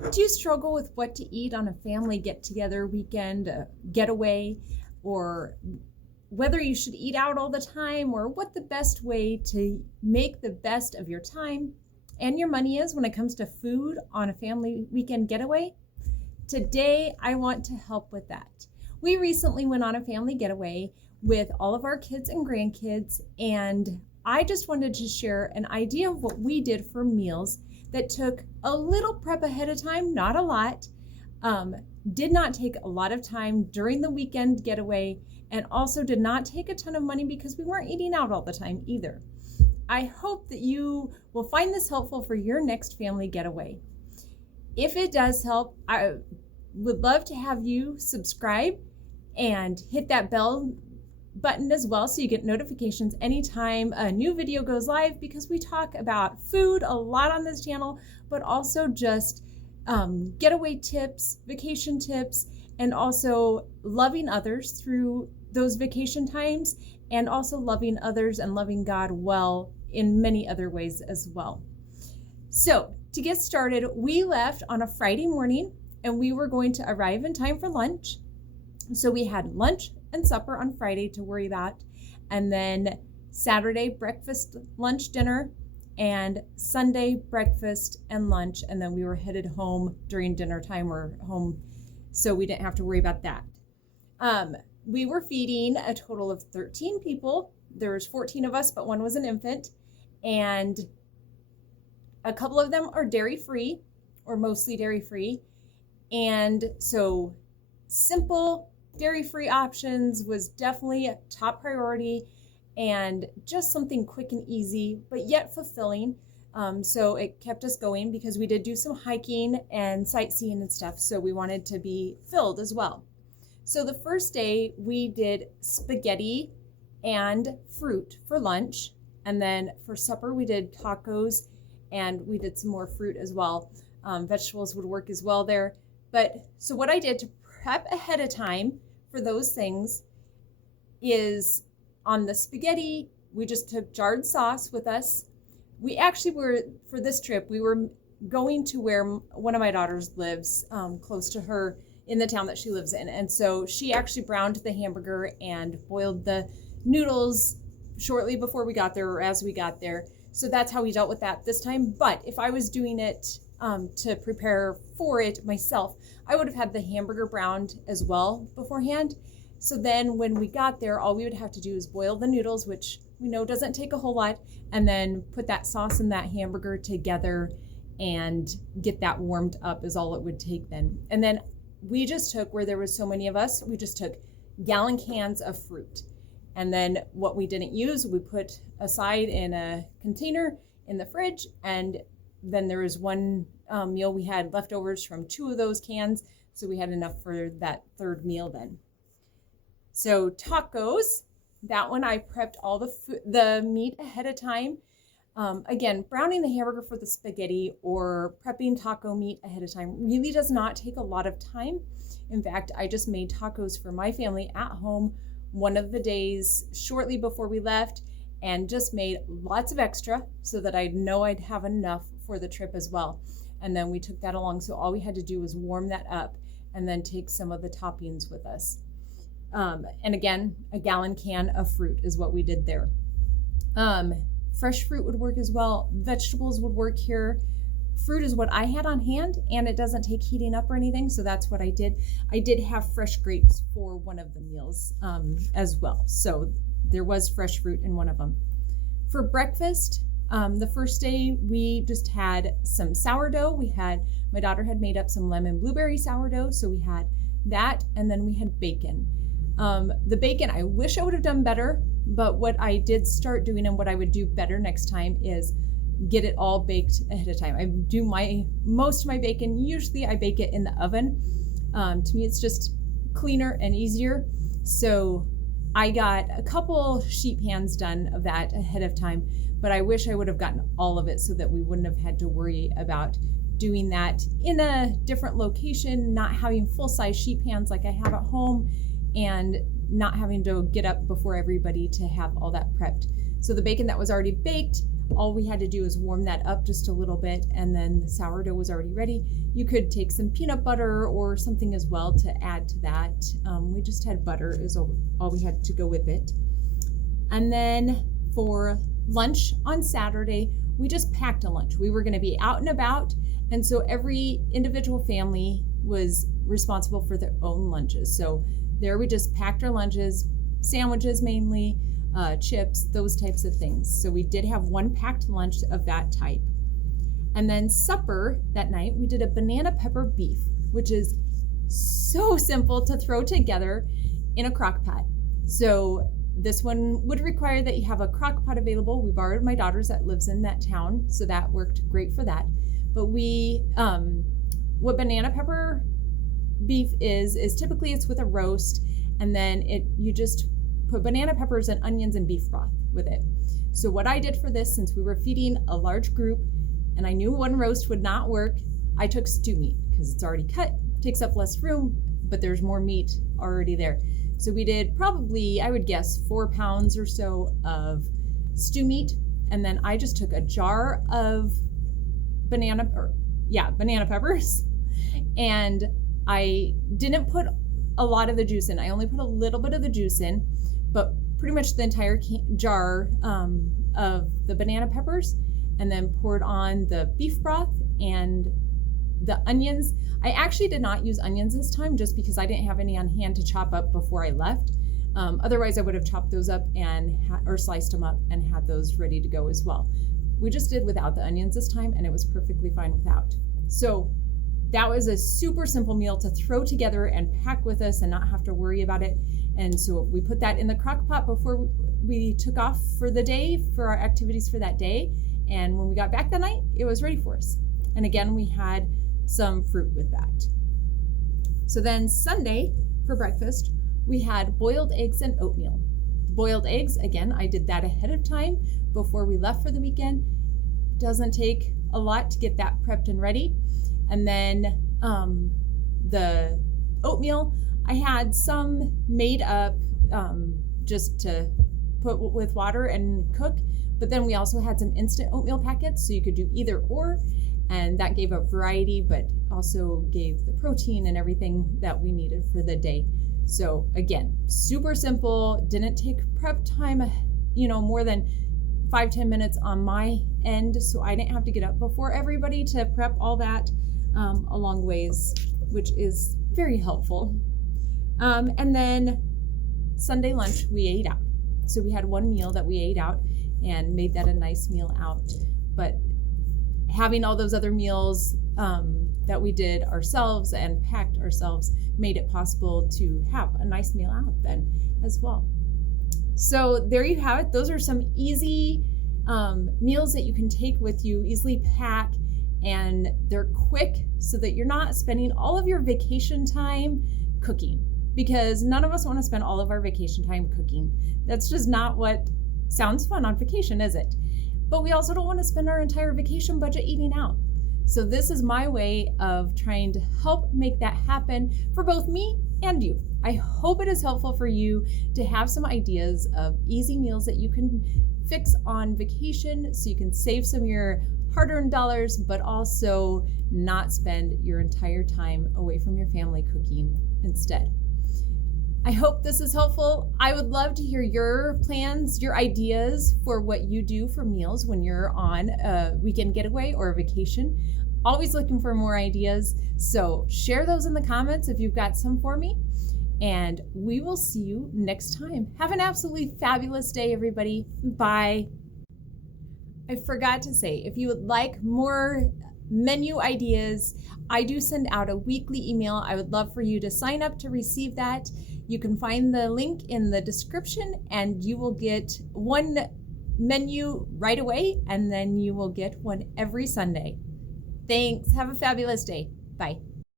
Do you struggle with what to eat on a family get-together weekend, getaway, or whether you should eat out all the time, or what the best way to make the best of your time and your money is when it comes to food on a family weekend getaway? Today, I want to help with that. We recently went on a family getaway with all of our kids and grandkids, and I just wanted to share an idea of what we did for meals that took a little prep ahead of time, not a lot, did not take a lot of time during the weekend getaway, and also did not take a ton of money because we weren't eating out all the time either. I hope that you will find this helpful for your next family getaway. If it does help, I would love to have you subscribe and hit that bell button as well so you get notifications anytime a new video goes live, because we talk about food a lot on this channel, but also just getaway tips, vacation tips, and also loving others through those vacation times, and also loving others and loving God well in many other ways as well. So to get started, we left on a Friday morning and we were going to arrive in time for lunch. So we had lunch and supper on Friday to worry about, and then Saturday breakfast, lunch, dinner, and Sunday breakfast and lunch, and then we were headed home during dinner time or home, so we didn't have to worry about that. We were feeding a total of 13 people. There was 14 of us, but one was an infant, and a couple of them are dairy-free, or mostly dairy-free, and so simple dairy-free options was definitely a top priority, and just something quick and easy, but yet fulfilling. So it kept us going because we did do some hiking and sightseeing and stuff, so we wanted to be filled as well. So the first day we did spaghetti and fruit for lunch, and then for supper we did tacos, and we did some more fruit as well. Vegetables would work as well there. But so what I did to prep ahead of time for those things is, on the spaghetti, we just took jarred sauce with us. We actually were, for this trip, we were going to where one of my daughters lives, close to her in the town that she lives in. And so she actually browned the hamburger and boiled the noodles shortly before we got there, or as we got there. So that's how we dealt with that this time. But if I was doing it to prepare for it myself, I would have had the hamburger browned as well beforehand. So then when we got there, all we would have to do is boil the noodles, which we know doesn't take a whole lot, and then put that sauce and that hamburger together and get that warmed up is all it would take then. And then we just took, where there was so many of us, we just took gallon cans of fruit. And then what we didn't use, we put aside in a container in the fridge, and then there was one meal we had leftovers from 2 of those cans, so we had enough for that third meal then. So tacos, that one I prepped all the meat ahead of time. Again, browning the hamburger for the spaghetti or prepping taco meat ahead of time really does not take a lot of time. In fact, I just made tacos for my family at home one of the days shortly before we left, and just made lots of extra so that I'd know I'd have enough for the trip as well. And then we took that along, so all we had to do was warm that up and then take some of the toppings with us. And again, a gallon can of fruit is what we did there. Fresh fruit would work as well. Vegetables would work here. Fruit is what I had on hand, and it doesn't take heating up or anything, so that's what I did. I did have fresh grapes for one of the meals as well, so there was fresh fruit in one of them. For breakfast, the first day we just had some sourdough. My daughter had made up some lemon blueberry sourdough, so we had that, and then we had bacon. The bacon, I wish I would have done better, but what I did start doing and what I would do better next time is get it all baked ahead of time. I do most of my bacon, usually I bake it in the oven. To me, it's just cleaner and easier. So I got a couple sheet pans done of that ahead of time, but I wish I would have gotten all of it so that we wouldn't have had to worry about doing that in a different location, not having full-size sheet pans like I have at home, and not having to get up before everybody to have all that prepped. So the bacon that was already baked, All we had to do is warm that up just a little bit, and then the sourdough was already ready. You could take some peanut butter or something as well to add to that. We just had butter is all we had to go with it. And then for lunch on Saturday, we just packed a lunch. We were going to be out and about, and so every individual family was responsible for their own lunches. So there we just packed our lunches, sandwiches mainly, chips, those types of things. So we did have one packed lunch of that type. And then supper that night, we did a banana pepper beef, which is so simple to throw together in a crock pot. So this one would require that you have a crock pot available. We borrowed my daughter's that lives in that town, so that worked great for that. But what banana pepper beef is typically it's with a roast, and then you just put banana peppers and onions and beef broth with it. So what I did for this, since we were feeding a large group and I knew one roast would not work, I took stew meat because it's already cut, takes up less room, but there's more meat already there. So we did probably, I would guess, 4 pounds or so of stew meat. And then I just took a jar of banana peppers, and I didn't put a lot of the juice in. I only put a little bit of the juice in, but pretty much the entire jar of the banana peppers, and then poured on the beef broth and the onions. I actually did not use onions this time just because I didn't have any on hand to chop up before I left. Otherwise I would have chopped those up or sliced them up and had those ready to go as well. We just did without the onions this time, and it was perfectly fine without. So that was a super simple meal to throw together and pack with us and not have to worry about it. And so we put that in the crock pot before we took off for the day, for our activities for that day. And when we got back that night, it was ready for us. And again, we had some fruit with that. So then Sunday for breakfast, we had boiled eggs and oatmeal. Boiled eggs, again, I did that ahead of time before we left for the weekend. Doesn't take a lot to get that prepped and ready. And then the oatmeal, I had some made up just to put with water and cook. But then we also had some instant oatmeal packets, so you could do either or. And that gave a variety, but also gave the protein and everything that we needed for the day. So again, super simple, didn't take prep time, more than 5-10 minutes on my end. So I didn't have to get up before everybody to prep all that along ways, which is very helpful. And then Sunday lunch, we ate out. So we had one meal that we ate out and made that a nice meal out. But having all those other meals that we did ourselves and packed ourselves made it possible to have a nice meal out then as well. So there you have it. Those are some easy meals that you can take with you, easily pack, and they're quick so that you're not spending all of your vacation time cooking, because none of us want to spend all of our vacation time cooking. That's just not what sounds fun on vacation, is it? But we also don't want to spend our entire vacation budget eating out. So this is my way of trying to help make that happen for both me and you. I hope it is helpful for you to have some ideas of easy meals that you can fix on vacation so you can save some of your hard-earned dollars, but also not spend your entire time away from your family cooking instead. I hope this is helpful. I would love to hear your plans, your ideas for what you do for meals when you're on a weekend getaway or a vacation. Always looking for more ideas. So share those in the comments if you've got some for me. And we will see you next time. Have an absolutely fabulous day, everybody. Bye. I forgot to say, if you would like more menu ideas, I do send out a weekly email. I would love for you to sign up to receive that. You can find the link in the description, and you will get one menu right away, and then you will get one every Sunday. Thanks. Have a fabulous day. Bye.